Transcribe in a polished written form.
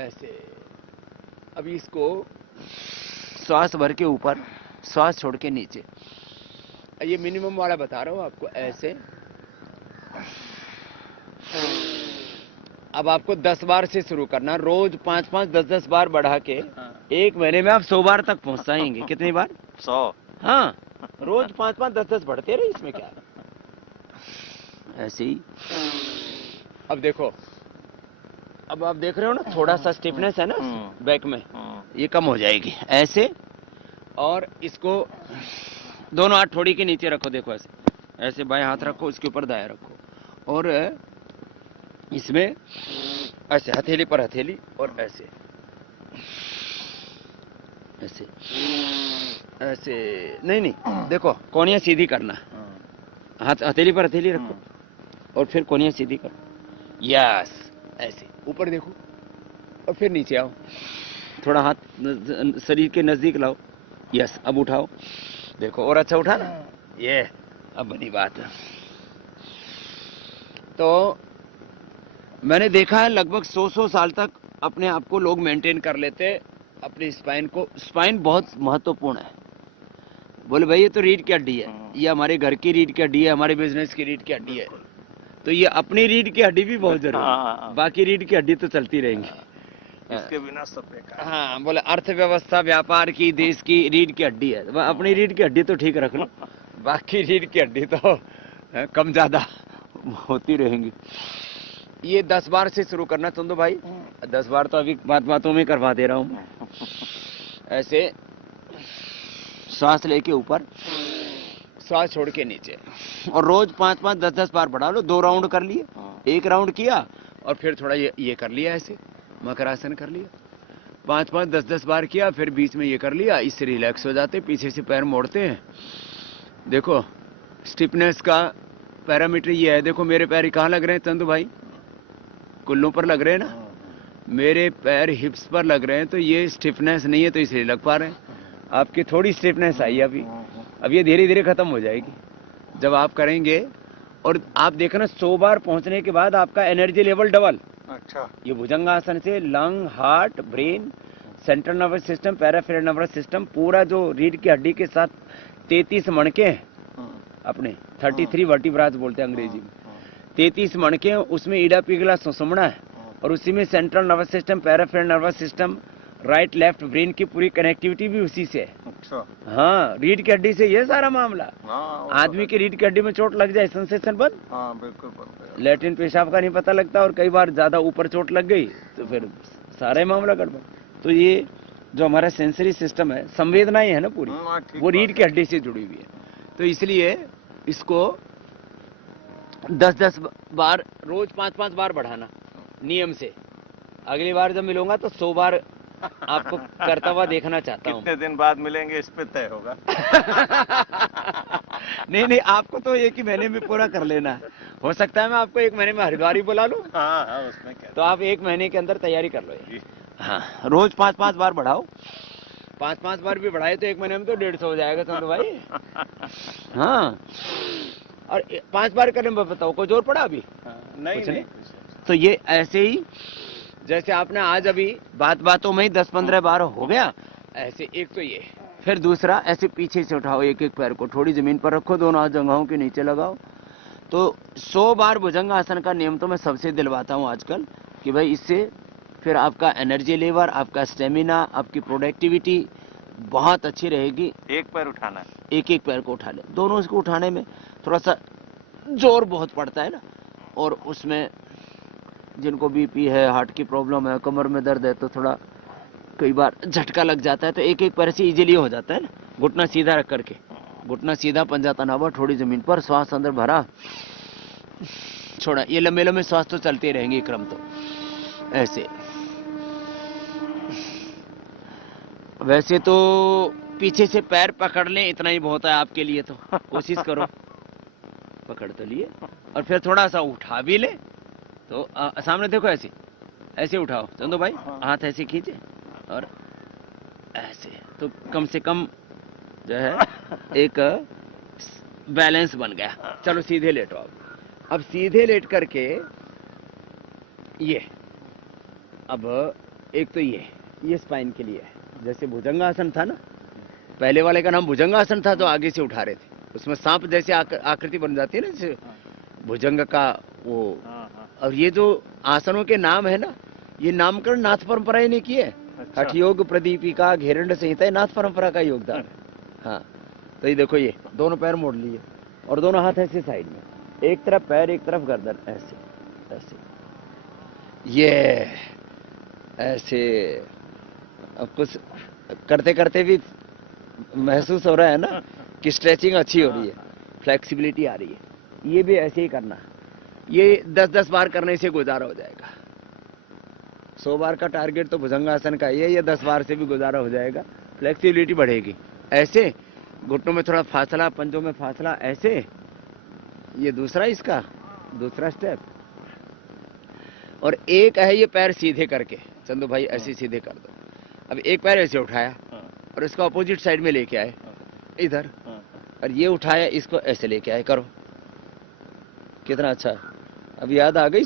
ऐसे। अभी इसको श्वास भर के ऊपर, श्वास छोड़ के नीचे। ये मिनिमम वाला बता रहा हूँ आपको, ऐसे। अब आपको 10 बार से शुरू करना, रोज 5-5, 10-10 बार बढ़ा के 1 महीने में आप 100 बार तक पहुंच जाएंगे। कितनी बार? 100। हाँ, रोज 5-5, 10-10 बढ़ते रहे, इसमें क्या है? ऐसे ही। अब देखो, अब आप देख रहे हो ना, थोड़ा सा स्टिफनेस है ना बैक में, ये कम हो जाएगी ऐसे। और इसको दोनों हाथ थोड़ी के नीचे रखो, देखो ऐसे, ऐसे बाएं हाथ रखो, इसके ऊपर दाया रखो, और इसमें ऐसे हथेली पर हथेली, और ऐसे ऐसे ऐसे। नहीं नहीं, देखो कोनियां सीधी करना, हाथ हथेली पर हथेली रखो, और फिर कोनियां सीधी करो। यस, ऐसे ऊपर देखो, और फिर नीचे आओ, थोड़ा हाथ शरीर के नजदीक लाओ। यस, अब उठाओ, देखो और अच्छा उठा ना, ये अब बनी बात है। तो मैंने देखा है लगभग 100 साल तक अपने आप को लोग मेंटेन कर लेते अपने स्पाइन को। स्पाइन बहुत महत्वपूर्ण है। बोले भाई ये तो रीढ़ की हड्डी है, ये हमारे घर की रीढ़ की हड्डी है, हमारे बिजनेस की रीढ़ की हड्डी है, तो ये अपनी रीढ़ की हड्डी भी बहुत जरूरी है। बाकी रीढ़ की हड्डी तो चलती रहेंगी, इसके बिना सब बेकार। हाँ, बोले अर्थव्यवस्था व्यापार की, देश की रीढ़ की हड्डी है, अपनी रीढ़ की हड्डी तो ठीक रख लो, बाकी रीढ़ की हड्डी तो कम ज्यादा होती रहेंगी। ये 10 बार से शुरू करना चंदू भाई, 10 बार तो अभी बातों में करवा दे रहा हूँ। ऐसे सांस लेके ऊपर, श्वास छोड़ के नीचे, और रोज 5-5, 10-10 बार बढ़ा लो। 2 राउंड कर लिए, 1 राउंड किया, और फिर थोड़ा ये कर लिया, ऐसे मकरासन कर लिया। 5-5, 10-10 बार किया, फिर बीच में ये कर लिया, इससे रिलैक्स हो जाते, पीछे से पैर मोड़ते हैं। देखो स्टिफनेस का पैरामीटर ये है, देखो मेरे पैर कहाँ लग रहे हैं चंदू भाई? कुल्लों पर लग रहे हैं ना, मेरे पैर हिप्स पर लग रहे हैं, तो ये स्टिफनेस नहीं है, तो इसलिए लग पा रहे हैं। आपकी थोड़ी स्टिफनेस आई अभी, अब ये धीरे धीरे खत्म हो जाएगी जब आप करेंगे। और आप देखना 100 बार पहुंचने के बाद आपका एनर्जी लेवल डबल। अच्छा, ये भुजंगासन से lung, heart, brain, central nervous system, peripheral nervous system, पूरा जो रीढ़ की हड्डी के साथ 33 मणके हैं अपने, 33 वर्टिब्रास बोलते हैं अंग्रेजी में, 33 मणके, उसमें ईडा पिघला सुषुम्ना है, और उसी में central nervous system, peripheral nervous system, right left brain की पूरी कनेक्टिविटी भी उसी से है। अच्छा, हाँ, रीढ़ की हड्डी से ये सारा मामला। हाँ, आदमी की रीढ़ की हड्डी में चोट लग जाए, सेंसेशन बंद, हाँ बिल्कुल बंद है। लैट्रिन पेशाब का नहीं पता लगता, और कई बार ज्यादा ऊपर चोट लग गई तो फिर सारा मामला गड़बड़। तो ये जो हमारा सेंसरी सिस्टम है, संवेदनाएं है ना पूरी, वो रीढ़ की हड्डी से जुड़ी हुई है। तो इसलिए इसको 10-10 बार, रोज 5-5 बार बढ़ाना नियम से। अगली बार जब मिलूंगा तो 100 बार आपको करता हुआ देखना चाहता हूँ। कितने दिन बाद मिलेंगे इस पे तय होगा। नहीं, आपको तो 1 ही महीने में पूरा कर लेना है। हो सकता है मैं आपको 1 महीने में हरिद्वार ही बुला लूं। हाँ, उसमें क्या, तो आप 1 महीने के अंदर तैयारी कर लो। हाँ, रोज 5-5 बार बढ़ाओ। 5-5 बार भी बढ़ाए तो 1 महीने में तो 150 हो जाएगा चंदू भाई। हाँ, और 5 बार करने में बताओ कोई जोर पड़ा अभी? नहीं। तो ये ऐसे ही, जैसे आपने आज अभी बातों में ही 10-15 बार हो गया, ऐसे एक तो ये, फिर दूसरा ऐसे पीछे से उठाओ, एक पैर को थोड़ी जमीन पर रखो, दोनों हाथ जंघाओं के नीचे लगाओ। तो 100 बार भुजंगासन का नियम तो मैं सबसे दिलवाता हूँ आजकल, कि भाई इससे फिर आपका एनर्जी लेवल, आपका स्टेमिना, आपकी प्रोडक्टिविटी बहुत अच्छी रहेगी। एक पैर उठाना है, एक पैर को उठा ले, दोनों इसको उठाने में थोड़ा सा जोर बहुत पड़ता है ना, और उसमें जिनको बीपी है, हार्ट की प्रॉब्लम है, कमर में दर्द है, तो थोड़ा कई बार झटका लग जाता है, तो एक पैर से इजीली हो जाता है ना। घुटना सीधा रख करके, घुटना सीधा, पंजा तना हुआ, थोड़ी जमीन पर, श्वास अंदर भरा, छोड़ा। ये लंबे लंबे श्वास तो चलते रहेंगे क्रम, तो ऐसे। वैसे तो पीछे से पैर पकड़ लें, इतना ही बहुत है आपके लिए, तो कोशिश करो, पकड़ तो लिए, और फिर थोड़ा सा उठा भी ले, तो सामने देखो, ऐसे उठाओ चंदू भाई, हाथ ऐसे खींचे और ऐसे, तो कम से कम जो है एक बैलेंस बन गया। चलो सीधे लेटो अब सीधे लेट करके ये, अब एक तो ये स्पाइन के लिए है। जैसे भुजंगासन था ना, पहले वाले का नाम भुजंगासन था, तो आगे से उठा रहे थे, उसमें सांप जैसे आकृति बन जाती है ना, जैसे भुजंग का वो। और ये जो आसनों के नाम है ना, ये नामकरण नाथ परंपरा ने किए। अच्छा। हठयोग, प्रदीपिका, घेरंड संहिता, ये नाथ परंपरा का योगदान है। हाँ, तो ये देखो, ये दोनों पैर मोड़ लिए और दोनों हाथ ऐसे साइड में, एक तरफ पैर एक तरफ गर्दन, ऐसे ऐसे, ये ऐसे। अब कुछ करते करते भी महसूस हो रहा है ना कि स्ट्रेचिंग अच्छी हो रही है, फ्लेक्सिबिलिटी आ रही है। ये भी ऐसे ही करना, ये 10-10 बार करने से गुजारा हो जाएगा। 100 बार का टारगेट तो भुजंगासन का ये 10 बार से भी गुजारा हो जाएगा, फ्लेक्सिबिलिटी बढ़ेगी। ऐसे घुटनों में थोड़ा फासला, पंजों में फासला, ऐसे। ये दूसरा, इसका दूसरा स्टेप। और एक है ये पैर सीधे करके, चंदू भाई ऐसे सीधे कर दो। अब एक पैर ऐसे उठाया और इसको अपोजिट साइड में लेके आए इधर, और ये उठाया, इसको ऐसे लेके आए, करो। कितना अच्छा है। अब याद आ गई